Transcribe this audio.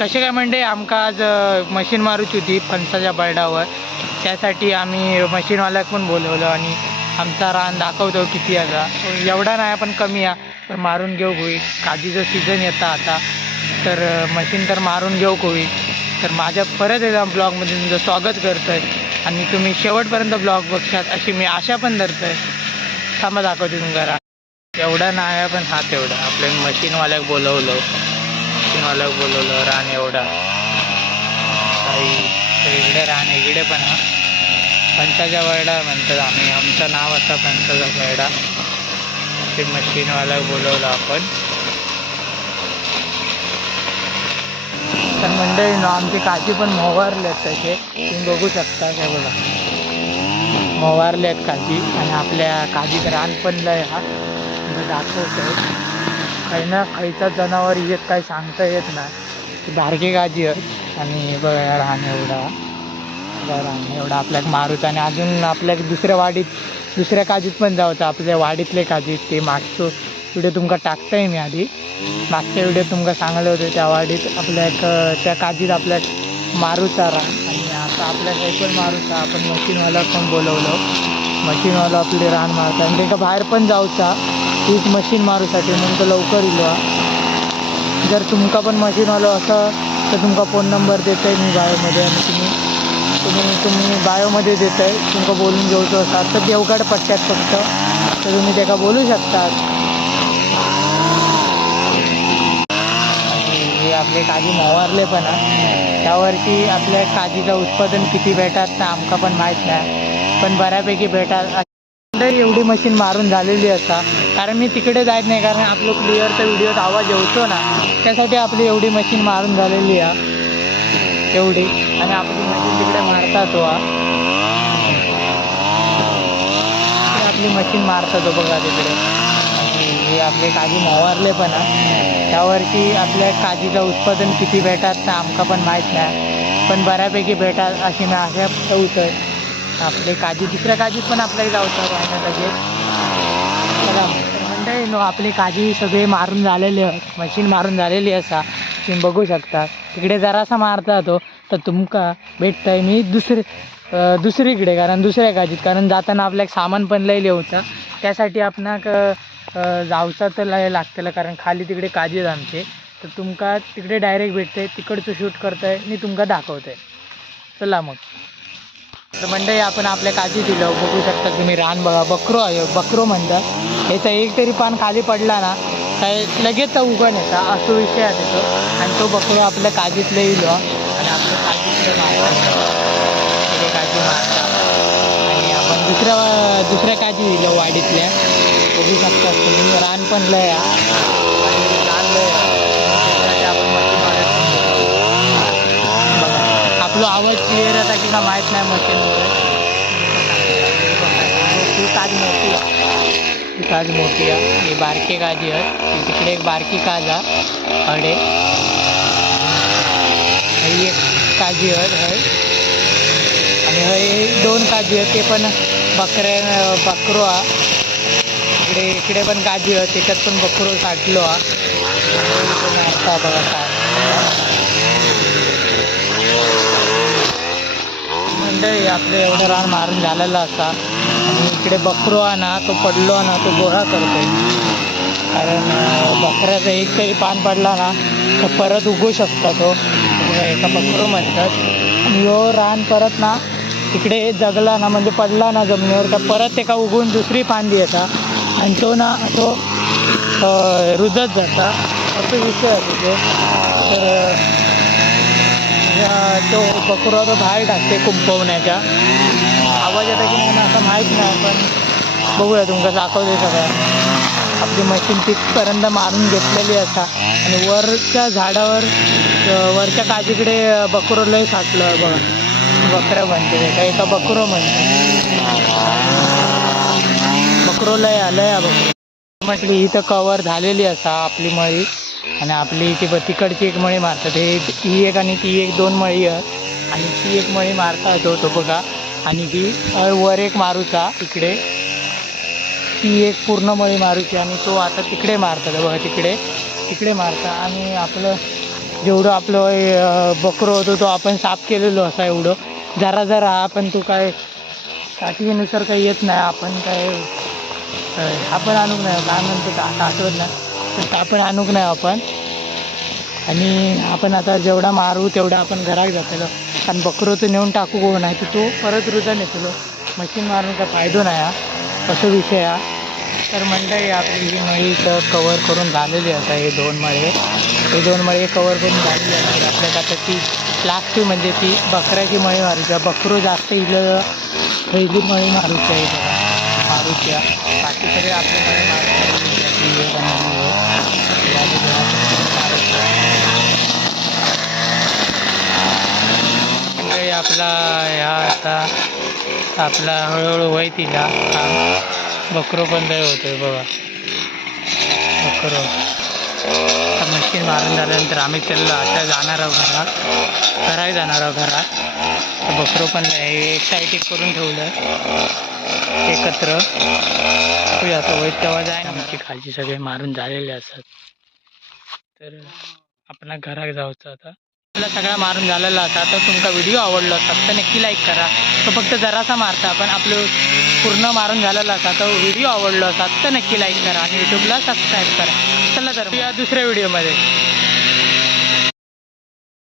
कसे काय म्हणजे आमका आज मशीन मारूची होती फणसाच्या बर्डावर. त्यासाठी आम्ही मशीनवाल्याक पण बोलवलं आणि आमचा रान दाखवतो किती आता. एवढा नाही पण कमी आहे, पण मारून घेऊ होईल. काजीचं सीझन येतं आता, तर मशीन तर मारून घेऊ होईल. तर माझ्या परत एकदा ब्लॉगमध्ये तुमचं स्वागत करतो आहे आणि तुम्ही शेवटपर्यंत ब्लॉग बघशात अशी मी आशा पण धरतो आहे. थांबा दाखवते तुमचा रान. एवढा नाही पण हा तेवढा. आपल्या मशीनवाल्याक बोलवलं रान एवढा काही. इकडे रान इकडे पण हा फणसाच्या बर्डा म्हणतात आम्ही. आमचं नाव असं फणसाचा बर्डा. ते मशीनवाल्याक बोलवलं आपण. तर मंडळी आमची काजी पण मोवारले आहेत तसे, तुम्ही बघू शकता. हे बघा मोवारले आहेत काजी. आणि आपल्या काजीत रान पण लय हा दाखवतोय. काही ना खायचा जनावर येत काही सांगता येत नाही. बारकी काजी आहेत. आणि बघा रान एवढा आपल्याक मारूच. आणि अजून आपल्याक दुसऱ्या काजीत पण जाऊचं. आपल्या वाडीतले काजीत ते मागचं व्हिडिओ तुमका टाकताय मी आधी. मागच्या व्हिडिओ तुमका सांगले होते त्या वाडीत आपल्याक त्या काजीत आपल्याक मारूचा रान. आणि आता आपल्या काही पण मारूचा. आपण मशीनवाला पण बोलवलं. मशीनवाला आपले रान मारता आणि त्याच्या बाहेर पण जाऊचा तीच मशीन मारूसाठी. म्हणून तो लवकर इलो. जर तुमका पण मशीनवाला असं तर तुमका फोन नंबर देतो आहे मी बायोमध्ये. आणि तुम्ही बायोमध्ये देत आहे. तुमका बोलून घेऊचं असतात तर देवगड पट्ट्यात फक्त, तर तुम्ही त्याला बोलू शकतात. हे आपले काजी मोवारले पण आहे. त्यावरती आपल्या काजीचं उत्पादन किती भेटतात ना आमका पण माहीत नाही, पण बऱ्यापैकी भेटतात. एवढी मशीन मारून झालेली असता. कारण मी तिकडे जायत नाही, कारण आपलं क्लिअरचा व्हिडिओत आवाज येतो ना, त्यासाठी आपली एवढी मशीन मारून झालेली आहे एवढी. आणि आपली मशीन तिकडे मारतात आपली मशीन मारतात बघा तिकडे. आणि हे आपले काजी मोवारले पण आहे. त्यावरती आपल्या काजीचं उत्पादन किती भेटतात ना आमका पण माहीत नाही, पण बऱ्यापैकी भेटतात अशी मी आशा ठेवतो आहे. आपले काजी दुसऱ्या काजीत पण आपल्याला जाऊचं आहे लगेच. म्हणते आपली काजी सगळे मारून झालेले आहेत. मशीन मारून झालेली असा तुम्ही बघू शकता. तिकडे जरासा मारता तो तर तुमका भेटतं आहे मी दुसरीकडे, कारण दुसऱ्या काजीत. कारण जाताना आपल्याला सामान पण लय लिहायचं, त्यासाठी आपणाक जाऊचं तर लय लागतं. कारण खाली तिकडे काजीत आमचे, तर तुमका तिकडे डायरेक्ट भेटतं आहे. तिकडचं शूट करतं आहे आणि तुमका दाखवतं आहे. चला मग. तर मंडळी आपण आपल्या काजी दिलं बघू शकता तुम्ही. रान बघा बकरो आहे, बकरो म्हणतात. याचा एक तरी पान खाली पडला ना काय लगेच उगण येता असं विषय आहे तो. आणि तो बकरो आपल्या काजीतलं येईल आणि आपल्या काजीतलं मारतात. काजी मारतात. आणि आपण दुसऱ्या काजी दिलं वाडीतल्या बघू शकता तुम्ही. रान पण लय आणि रान लय त्यासाठी आपण मशीन बघा. आपला आवाज क्लिअर येता की का माहीत नाही मशीनमुळे. ती काज मोठी आहे, ती काज मोठी आहे. ही बारकी काजी आहे. तिकडे एक बारकी काज आहे अडे. ही एक काजी आहे आणि हे दोन काजी आहेत. ते पण बकरो आहे. इकडे पण काजी आहे, त्याच्यात पण बकरो साठलो मारता बघा काय. मंडळी आपलं एवढं रान मारून झालेलं असा. आणि इकडे बकरो आहे ना, तो पडलो ना तो गोळा करतो. कारण बकऱ्याचा एक तरी पान पडला ना तर परत उगू शकता तो, एका बकरो म्हणतात. आणि ह्यो रान परत ना तिकडे जगला ना म्हणजे पडला ना जमिनीवर तर परत त्याला उगवून दुसरी फांदी येतात आणि तो ना तो रुजत जाता असं विषय आहे तिथे. तर तो बकरो तो बाहेर टाकते कुंपवण्याच्या. आवाज येता की नाही ना असं माहीत नाही, पण बघूया तुमका दाखवते सगळं. आपली मशीन तिथपर्यंत मारून घेतलेली असता. आणि वरच्या झाडावर वरच्या काजीकडे बकरो लय साठलं बघा. बकऱ्या म्हणते एका बकरो म्हणते. बकरो लय बकरो म्हटली. इथं कवर झालेली असा आपली मळी. आणि आपली तिकडची एक मळी मारतात. ही एक आणि ती एक दोन मळी आहे. आणि ती एक मळी मारता तो बघा. आणि ही वर एक मारूचा इकडे, ती एक पूर्ण मळी मारूची. आणि तो आता तिकडे मारतात बघा, तिकडे मारता. आणि आपलं जेवढं आपलं बकरं होतं तो आपण साफ केलेलो असा एवढं जरा जरा आपण तो काय काठीनुसार काही येत नाही आपण काय आपण आणूक नाही काय म्हणतो का आता आठवत नाही तर आपण आणूक नाही आपण आणि आपण आता जेवढा मारू तेवढा आपण घरात जातलो कारण बकरं तो नेऊन टाकू गो नाही तर तो परत रिटर्न येतलो मशीन मारून काय फायदो नाही हा असं विषय हा तर मंडळी आपली ही मळी तर कवर करून झालेली असा हे 2 मळे हे 2 मळे कवर करून झालेली असतात आपल्याला आता ती लास्टची म्हणजे ती बकऱ्याची मळी मारूची आहे बकरू जास्त इलं पहिली मळी मारूची आहे बघा मारूची आहे बाकी सगळे आपले मळी मंडळी आपला ह्या आता आपला हळूहळू वय तिला बकरो पण लय होतोय बघा बकरो मशीन मारून झाल्यानंतर आम्ही चाललो आता जाणार आहोत घरात जाणार आहोत घरात बकरो पण एक साईड करून ठेवलं एकत्र असं वैत तेव्हा जाय ना आमची खालची सगळे मारून झालेले असतात तर आपल्या घरात जायचं आता आपला सगळा मारून झालेला असा तर तुमचा व्हिडिओ आवडला असा तर नक्की लाईक करा तो फक्त जरासा मारता पण आपलं पूर्ण मारून झालेला असा तर व्हिडिओ आवडला असा तर नक्की लाईक करा आणि यूट्यूबला सबस्क्राईब करा चला तर या दुसऱ्या व्हिडिओमध्ये